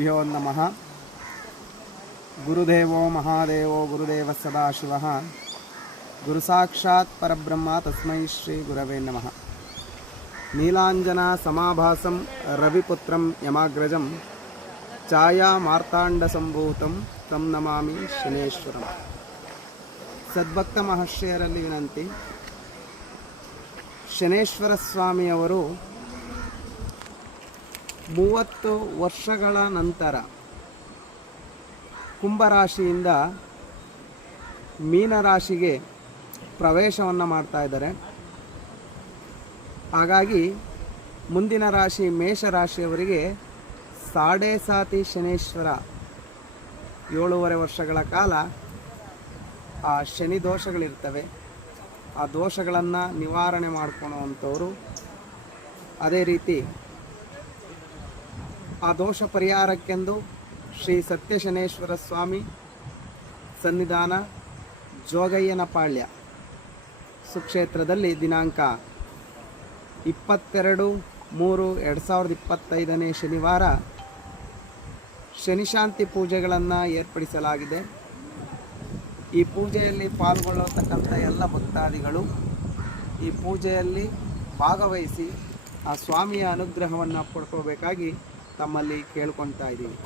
ಗುರುಭ್ಯೋ ನಮಃ. ಗುರುದೇವೋ ಮಹಾದೇವೋ ಗುರುದೇವ ಸದಾಶಿವಃ. ಗುರು ಸಾಕ್ಷಾತ್ ಪರಬ್ರಹ್ಮ ತಸ್ಮೈ ಶ್ರೀ ಗುರವೇ ನಮಃ. ನೀಲಾಂಜನ ಸಮಾಭಾಸಂ ರವಿಪುತ್ರಂ ಯಮಾಗ್ರಜಂ ಛಾಯಾ ಮಾರ್ತಾಂಡ ಸಂಭೂತಂ ತಂ ನಮಾಮಿ ಶನೇಶ್ವರಂ. ಸದ್ಭಕ್ತ ಮಹರ್ಷಿಯರಲ್ಲಿ ವಿನಂತಿ. ಶನೇಶ್ವರ ಸ್ವಾಮಿಯವರು 30 ವರ್ಷಗಳ ನಂತರ ಕುಂಭರಾಶಿಯಿಂದ ಮೀನರಾಶಿಗೆ ಪ್ರವೇಶವನ್ನು ಮಾಡ್ತಾ ಇದ್ದಾರೆ. ಹಾಗಾಗಿ ಮುಂದಿನ ರಾಶಿ ಮೇಷರಾಶಿಯವರಿಗೆ ಸಾಡೆ ಸಾತಿ ಶನೇಶ್ವರ 7.5 ವರ್ಷಗಳ ಕಾಲ ಆ ಶನಿ ದೋಷಗಳಿರ್ತವೆ. ಆ ದೋಷಗಳನ್ನು ನಿವಾರಣೆ ಮಾಡ್ಕೊಳ್ಳುವಂಥವರು, ಅದೇ ರೀತಿ ಆ ದೋಷ ಪರಿಹಾರಕ್ಕೆಂದು ಶ್ರೀ ಸತ್ಯಶನೇಶ್ವರ ಸ್ವಾಮಿ ಸನ್ನಿಧಾನ ಜೋಗಯ್ಯನಪಾಳ್ಯ ಸುಕ್ಷೇತ್ರದಲ್ಲಿ ದಿನಾಂಕ 22/3/2025 ಶನಿವಾರ ಶನಿಶಾಂತಿ ಪೂಜೆಗಳನ್ನು ಏರ್ಪಡಿಸಲಾಗಿದೆ. ಈ ಪೂಜೆಯಲ್ಲಿ ಪಾಲ್ಗೊಳ್ಳತಕ್ಕಂಥ ಎಲ್ಲ ಭಕ್ತಾದಿಗಳು ಈ ಪೂಜೆಯಲ್ಲಿ ಭಾಗವಹಿಸಿ ಆ ಸ್ವಾಮಿಯ ಅನುಗ್ರಹವನ್ನು ಪಡ್ಕೋಬೇಕಾಗಿ ತಮ್ಮಲ್ಲಿ ಕೇಳ್ಕೊಳ್ತಾ ಇದ್ದೀವಿ.